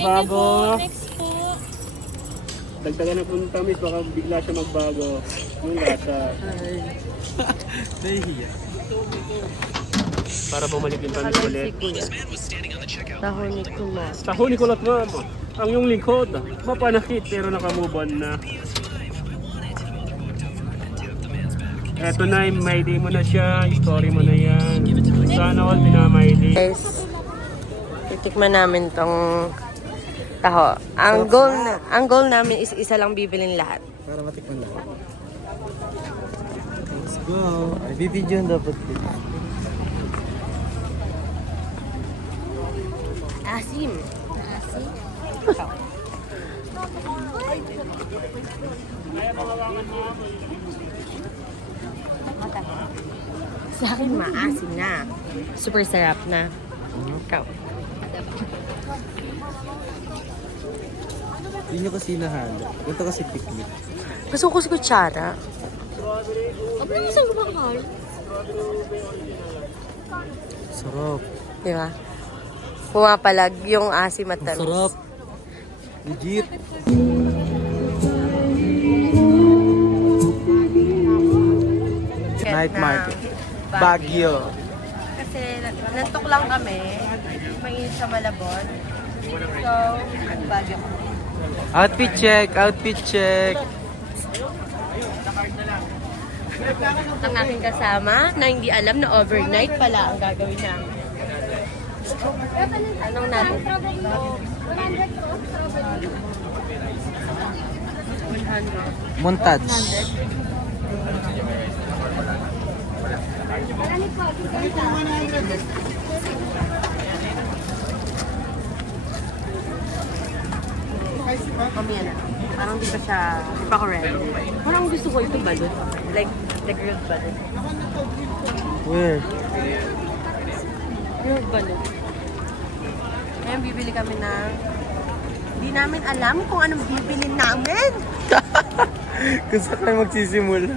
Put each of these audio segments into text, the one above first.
Bago. Next po. Dagdagan na po ng tamis, baka bigla siya magbago. Yung lasa. Nahihiya. Para bumalik yung tamis ulit. Taho ni Kuya. Taho ni Kulot Mama. Ang yung likod, mapanakit pero nakamove on na. Eto na, may day mo na siya, story mo na yan. Sana all pinamay day. Guys, titikman namin tong taho. Ang goal namin is isa lang bibilin lahat. Para matikman lahat. Let's go. Ay, bibidyon dapat ko. Asim. Asim? Sa akin, maasim na. Super sarap na. Ikaw. Hindi nyo kasi nahalo. Ito kasi picnic. Gusto ko si kutsara. Huwag naman isang lumakal. Sarap. Di ba? Pumapalag yung asim at tamis. Sarap. Legit. Night market. Baguio. Kasi nantok lang kami. Mainit sa Malabon. So, Baguio kami. Outfit check. Outfit check. Ang aking kasama na hindi alam na overnight pala ang gagawin namin. Anong natin? 100. Montage. Mamaya na. Parang di pa siya, di pa ko ready. Parang gusto ko ito balot. Like, the grilled balot. Where? Grilled balot. Ngayon bibili kami ng, hindi namin alam kung anong bibilin namin. Kung saan kayo magsisimula?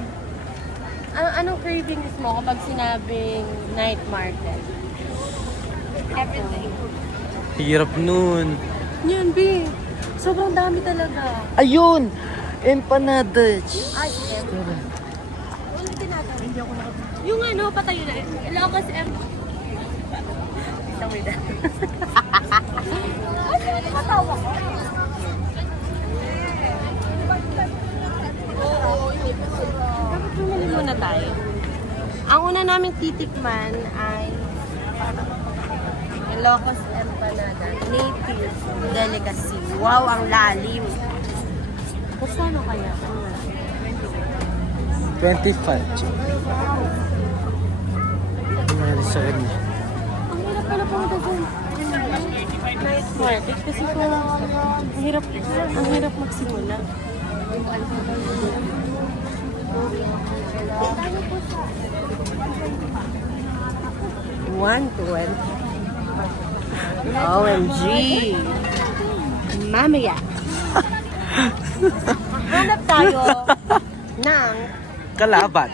Anong cravings mo kapag sinabing night market? Everything. Hirap nun. Yan, B. Sobrang dami talaga. Ayun! Empanadas. Ay, sige. Ulit tinatawag. Hindi ako yung ano, patayo na. Locos M. Isang may dahil. Ay, hindi matawa ko. Dapat bumili muna tayo. Ang una naming titikman ay Ilocos Empanada. Native delicacy. Wow, ang lalim. Kasano kaya? 25. Ano sa kanya? Ang hirap pala pumunta dun. Night market. Kasi kung ang hirap magsimula. 120. OMG! Mamaya! Hanap tayo ng... Kalaban.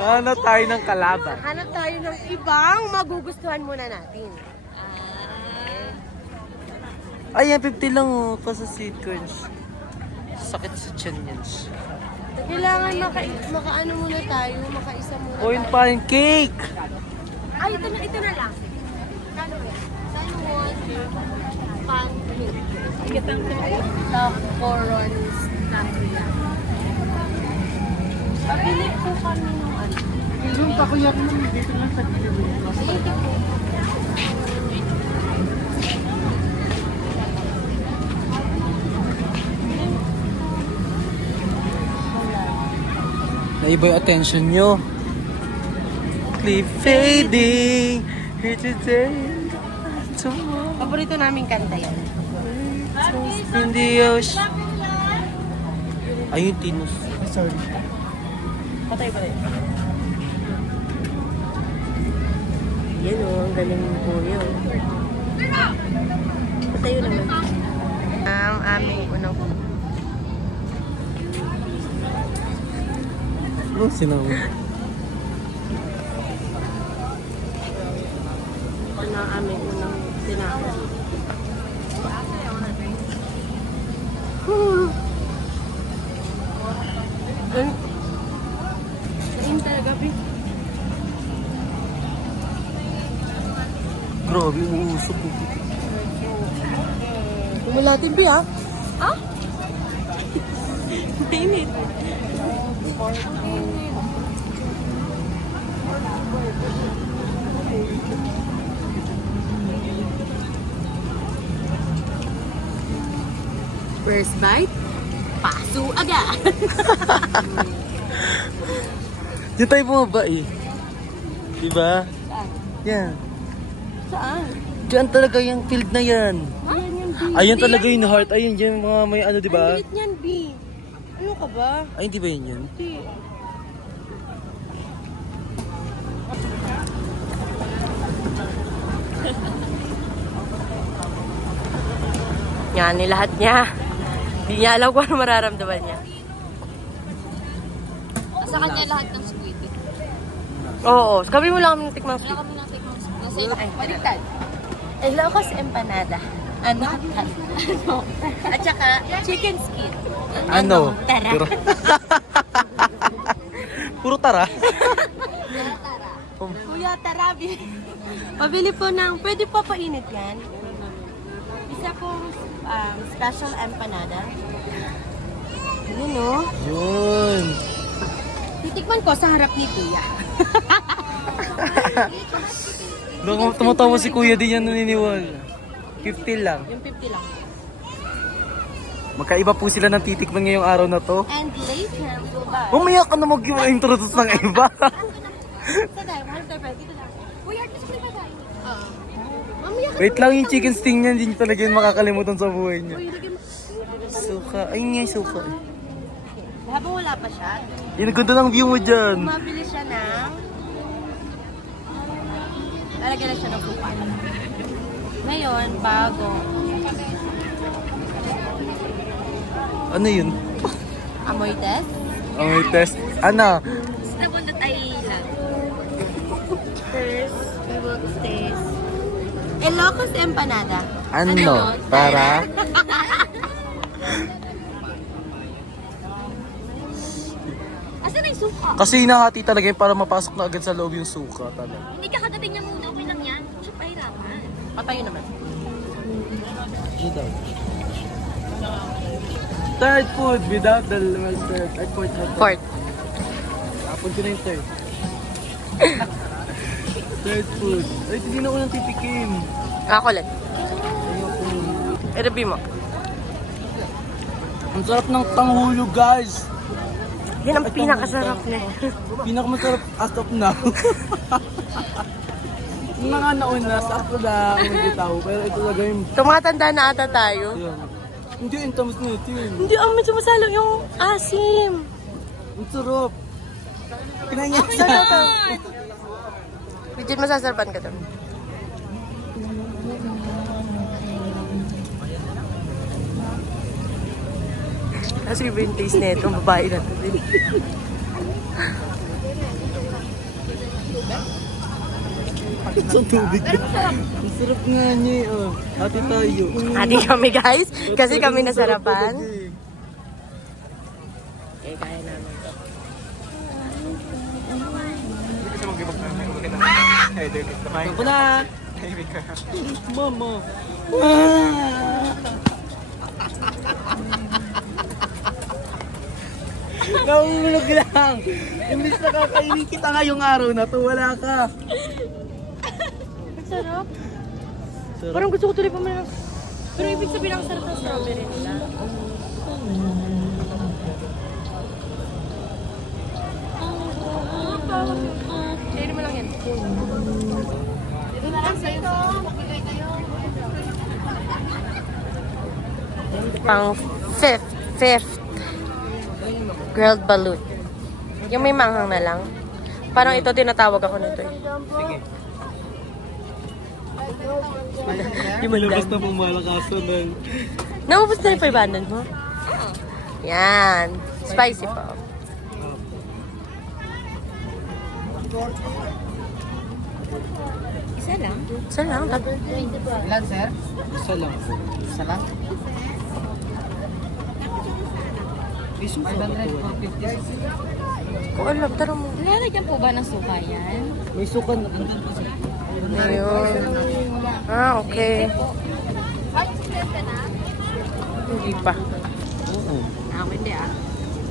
Ano tayo ng kalaban? Hanap tayo ng ibang magugustuhan muna natin. Ay, 50 lang oh. Pa sa sweet corns. Sakit sa chan yan. Kailangan makaano muna tayo, makaisa muna O yung tayo. pancake! Ay, ito na lang. Kano yan? Salmon, pancake, tacoron, snapia. Pabili po kami ng ano. Yung takoyaki naman dito lang sa gilid. Sige po. Naiba yung attention nyo. Keep fading. Here today. Tomorrow. Paborito namin kanta yan. In the ocean. Ayun, Tinus. Sorry. Patay. Yan o, ang galing po yun. Patayo naman. Ang aming unang Anong sinama? aming unang tinapos. Kumulatin, Bi, ha? Ah? Mainit. First bite, paso agad. Diyan tayo bumaba, eh. Diba? Saan? Yan. Saan? Diyan talaga yung field na yan. Ayan yan, B. Ayun talaga yung heart. Ayun, dyan mga may ano, Ang diba? liit niyan, B. Ano ka ba? Ay, di ba yun yun? Hindi. Yan, nilahat niya. Hindi niya alam kung ano mararamdaman niya. Sa kanya lahat ng squid. Oo, kami mo lang kami tikmang Wala sweet. kami natin ng squid. Nasa iyo. Ay, baliktad. Ilocos empanada. Ano? At saka, chicken skin. Ano? Tara. Puro, Puro tara. Kuya, tarabi. Pabili po ng, pwede po painit yan. Isa pong special empanada. Yun, no? Yun. Titikman ko sa harap ni Kuya. Doon tumatawa si Kuya din yan naniniwala. 50 lang. Yung 50 lang. Magkaiba po sila ng titikman ngayong araw na to. And later, we'll buy. Mamaya ka na mag-introduce ng iba. Sa tayo, mahal tayo, pwede dito lang. Kuya, gusto ko ba tayo? Mamaya ka. Wait lang, yung chicken sting niya, hindi talaga yun makakalimutan sa buhay niya. Uy, lagyan mo. Suka. Ayun nga yung suka. Habang wala pa siya, Yung ganda ng view mo dyan. bumabili siya ng... Lalagyan na siya ng suka. Ngayon, bago. Ano yun? Amoy test. Oh, may test. Ano? Sa bundot ay lang. First, we will taste Ilocos empanada. Ano? yun? Para? Asan na yung suka? Kasi hinahati talaga yun para mapasok na agad sa loob yung suka talaga. Hindi ka kagatin niya muna. Okay lang yan. Siya pahirapan. Patayo naman. Third food without the third. Ay, fourth na to. Fourth. Tapon ko na yung third. Third food. Ay, hindi na ako nang titikim. Ako ulit. I-review mo. Ang sarap ng tanghulog, guys. Yan ang pinakasarap na. Pinakamasarap as of now. Yung mga nauna, sakto lang, hindi tao. Pero ito talaga yung... Tumatanda na ata tayo. Yan. Hindi, yung tamis na ito yun. Hindi, may sumasalang yung asim. Ang sarap. Pinanya Sarap. Legit masasarapan ka doon. Kasi iba yung taste na itong babae na ito. Ang tubig na. Ang sarap nga niya eh. Oh. Ate tayo. Ati kami guys, kasi kami nasarapan. Okay, kaya namin ito. Ako na. Mama. Nahulog lang. Imbis na kakainin kita ngayong araw na to, wala ka. Sarap. Parang gusto ko tuloy pa man. Pero ibig sabihin ang sarap ng strawberry nila. Kaya mo lang yan. Pang fifth grilled balut. Yung may manghang na lang. Parang ito tinatawag ako nito eh. Sige. Yung Malabas na pong malakasan ng... Naubos na yung 500 mo? Yan. Spicy pa. Isa lang. Isa lang. Ilan, sir? Isa lang po. Isa lang? Iso sa Kung alam, tara mo. Nilalagyan po ba ng suka yan? May sukan na andun pa sa... Ayun. Ah, okay. Hindi pa. Oo. Ako hindi ah.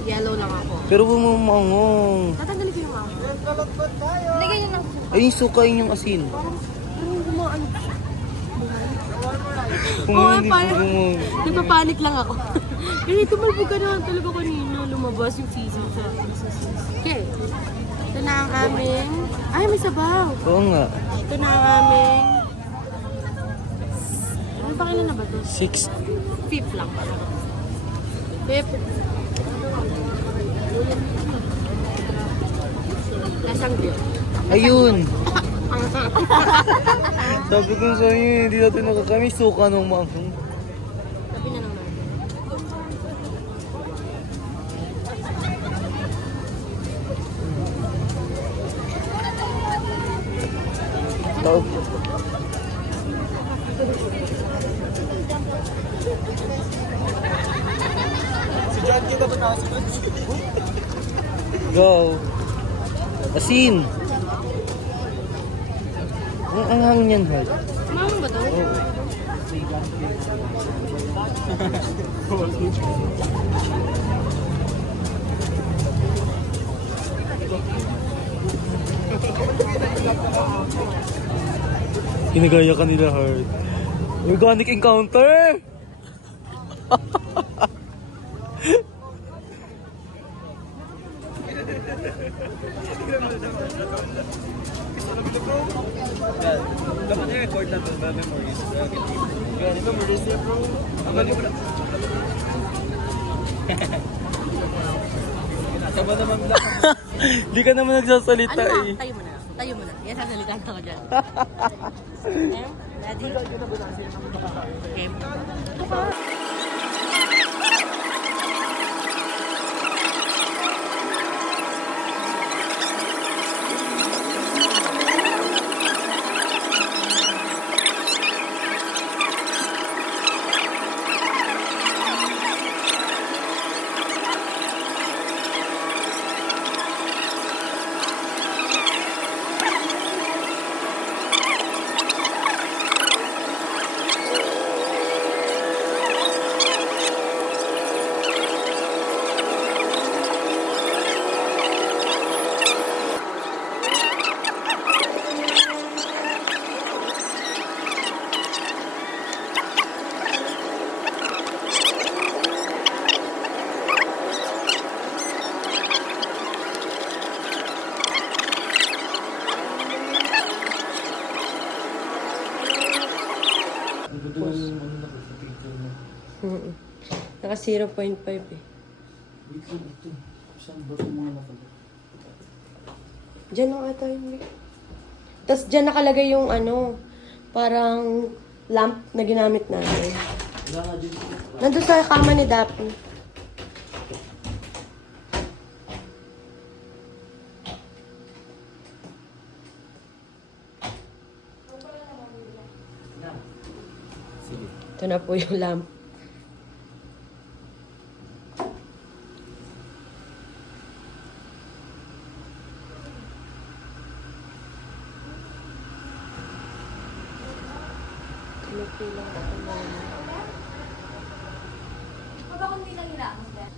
Yellow lang ako. Pero bumamangong. Tatanggalin ko yung mouth. Lagyan niyo ng suka. Ay, yung suka yun yung asin. Parang gumaan. Kung Oo, hindi parang- bumamang. Nagpapanik lang ako. Kasi tumalbog ka naman talaga kanina. Lumabas yung sisig sa Okay. Ito na ang aming... Ay, may sabaw. Oo nga. Ito na ang aming... Ano pa kailan na ba ito? 6. Fifth lang pala. Fifth. Lasang beer. Ayun. Sabi ko sa inyo, hindi natin nakakami. Suka nung maanghang. Tabi na lang natin. Tao. Go. Asin. Ang anghang niyan, Hal. Mama ba ito? Oo. Kinagaya ka nila, Hard. Organic encounter! Dapat i-record na ito, memories. Ganito, memories niya, bro. Ang galing mo na. Saba naman lang. Di ka naman nagsasalita Ano eh. na? Tayo mo na. Tayo mo na. Yan, sasalitan ako dyan. Okay? Daddy? Okay. Ito ka. Naka 0.5 eh. Diyan lang ata yung mic. Tapos diyan nakalagay yung ano, parang lamp na ginamit natin. Nandun sa kama ni Daphne. Ito na po yung lamp. Tumipilang ako na. Pabakon nilang hila mo, Dad.